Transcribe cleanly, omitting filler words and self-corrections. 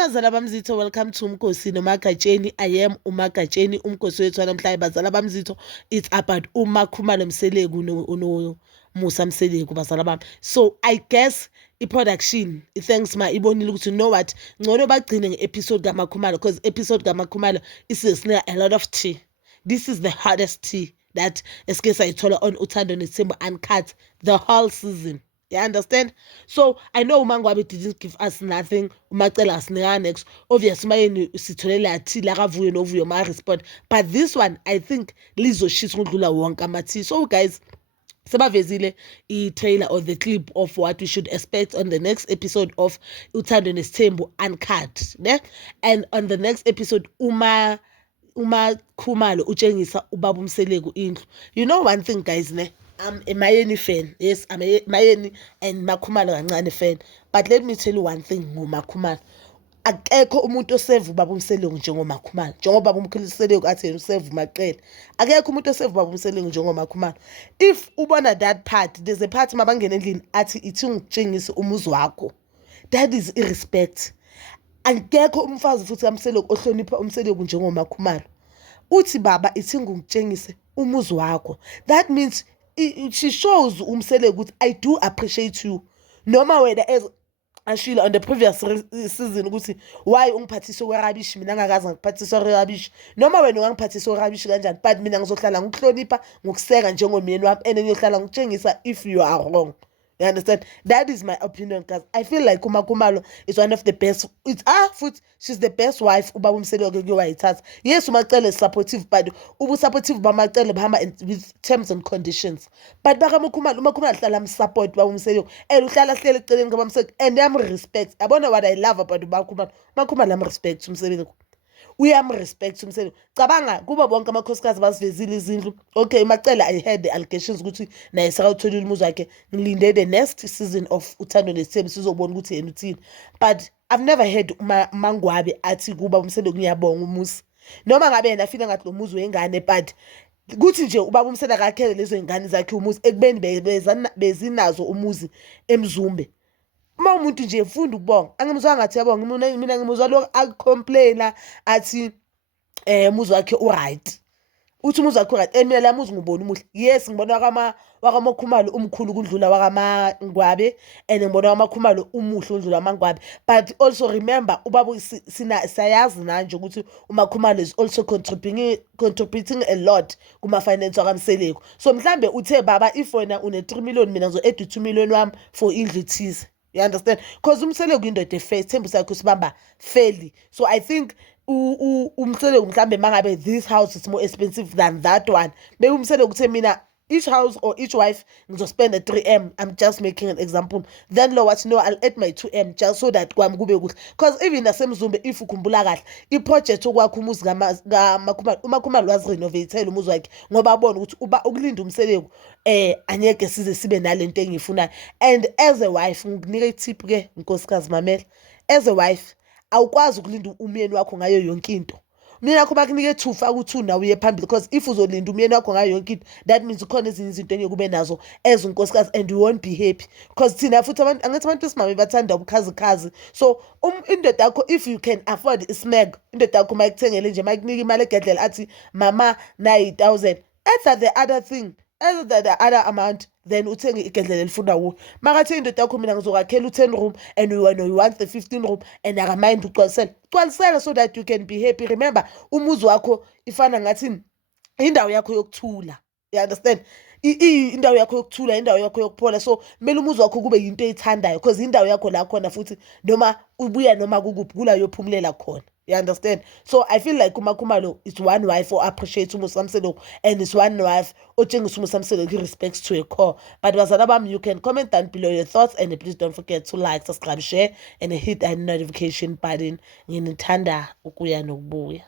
bazala bamzitho, welcome to Umkosi noMagatsheni. I am uMagatsheni, umkosi wethu namhlanje bazala bamzitho. It's about uMakhumalo Mseleku no Musa Mseleku bazala bami. So I guess i-production thanks ma ibonile ukuthi you know what ngcono bagcine nge-episode kaMakhumalo because episode kaMakhumalo is a lot of tea. This is the hardest tea that esike sayithola on Uthando Nesithembu Uncut the whole season. You understand? So I know uMangwabi didn't give us nothing. Umacela asinika next. Obviously mayeni sitholele athi la kavuyo novuyo ma respond. But this one I think lizoshisa ukudlula wonke amathi. So guys, sebavezile i-trailer or the clip of what we should expect on the next episode of Uthando Nesithembu Uncut, ne? And on the next episode Umakhumalo utshengisa ubaba uMseleku indlu. You know one thing guys, ne? I'm a Mayeni fan. Yes, I'm a Mayeni and Makhumalo kancane fan. But let me tell you one thing ngoMakhumalo. Akekho umuntu oseve ubaba uMseleku njengoMakhumalo. Njengoba ubaba uMseleku athi useve uMaqele. Akekho umuntu oseve ubaba uMseleku njengoMakhumalo. If ubona that part, there's a part mabangena endlini athi ithi ngitshengise umuzi wakho. That is irrespect. Akekho umfazi futhi kaMseleku ohlonipha uMseleku njengoMakhumalo. Uthi baba ithi ngitshengise umuzi wakho. That means she shows Umseleku, I do appreciate you. Noma whether as ashila on the previous season ukuthi why ungiphathisa kwerabish mina ngakaza ngiphathisa kwerabish noma wena ungangiphathisa kwerabish kanjani but mina ngizohlala ngikuhlonipha ngokuseka njengomyeni wami and ngiyohlala ngikutshengisa if you are wrong. You understand? That is my opinion, guys. I feel like uMakhumalo is one of the best. She's the best wife. Ubaba uMseleku kuyayithatha. Yes, uMacele is supportive, but supportive baMacele bahamba with terms and conditions. But uMakhumalo hlala support ubaba uMseleku. And uhlala hlele eceleni kaMseleku. And I'm respect. I don't know what I love about uMakhumalo. uMakhumalo am respect uMseleku. Uyamrespect uMseleku. Cabanga kuba bonke amakhosikazi basivezile izindlu. Okay, Macele I heard the allegations ukuthi naye sakawutholile umuzi wakhe. Ngilinde the next season of Uthando Nesithembu sizobona ukuthi yena uthini. But I've never heard Mangwabi athi kuba uMseleku ngiyabonga umuzi. Noma ngabe yena afika ngathi lo muzi wengane but kuthi nje ubaba uMseleku akakhele lezo ingane zakhe umuzi ekubeni bezinazo umuzi eMzumbe. Uma umuntu nje ufunda ukubonga angimuzwa ngathi yabonga mina ngimuzwa lo akcomplaina athi umuzi wakhe uright uthi umuzi wakhe uright mina la muzi ngibona umuhle. Yes, ngibona wakaMakhumalo umkhulu kudlula wakaMangwabi and ngibona wakaMakhumalo umuhle udlula waMangwabi. But also remember ubaba sayazi nanje ukuthi uMakhumalo is also contributing a lot kuma finance wakaMseleku. So mhlambe uthe baba if wena une 3 million mina ngizo add 2 million wami for indlu thize. You understand? Because uMseleku indoda efase thembu sakhe usibamba fairly. So I think uMseleku mhlambe mangabe this house is more expensive than that one. Maybe uMseleku uthe mina each house or each wife ngizo spend a 3M. I'm just making an example. Then lo what no I'll add my 2M just so that kwami kube kuhle. Because even naseMzumbe if ukhumbula kahle iproject okwakho umuzi kaMakhumalo uMakhumalo was renovate umuzi wakhe ngoba abona ukuthi ukulinda uMseleku anyeke sibe nalento engiyifunayo. And as a wife ngikunika itip ke nkosikazi mamela, as a wife awukwazi ukulinda umyeni wakho ngayo yonke into. Umyeni wakho bakunike thufa ukuthi nawe uye phambili because if uzolinda umyeni wakho ngayo yonke into that means ukhona ezinye izinto engeke nazo as unkosikazi and you won't be happy because thina futhi angathi abantu besimame bathanda ubukhazikhazi. So indoda yakho if you can afford ismeg indoda yakho mayikuthengele nje mayikunika imali egedlela athi mama nayi 1000 add the other thing the other amount then uthenge igedlela elifuna wo makathi indoda yakho mina ngizokwakhela u10 room and you want the 15 room and akamind ucwalisela so that you can be happy. Remember umuzi wakho ifana ngathi indawo yakho yokuthula. You understand? Indawo yakho yokuthula indawo yakho yokuphola. So kumele umuzi wakho kube yinto eyithandayo because indawo yakho la khona futhi noma ubuya noma kukuphi kula yophumulela khona. You understand? So I feel like uMakhumalo is one wife who appreciates umuzi kaMseleku and is one wife otshengisa umuzi kaMseleku respects to a core. But bazala bami, you can comment down below your thoughts and please don't forget to like, subscribe, share and hit that notification button. Nginithanda ukuya nokubuya.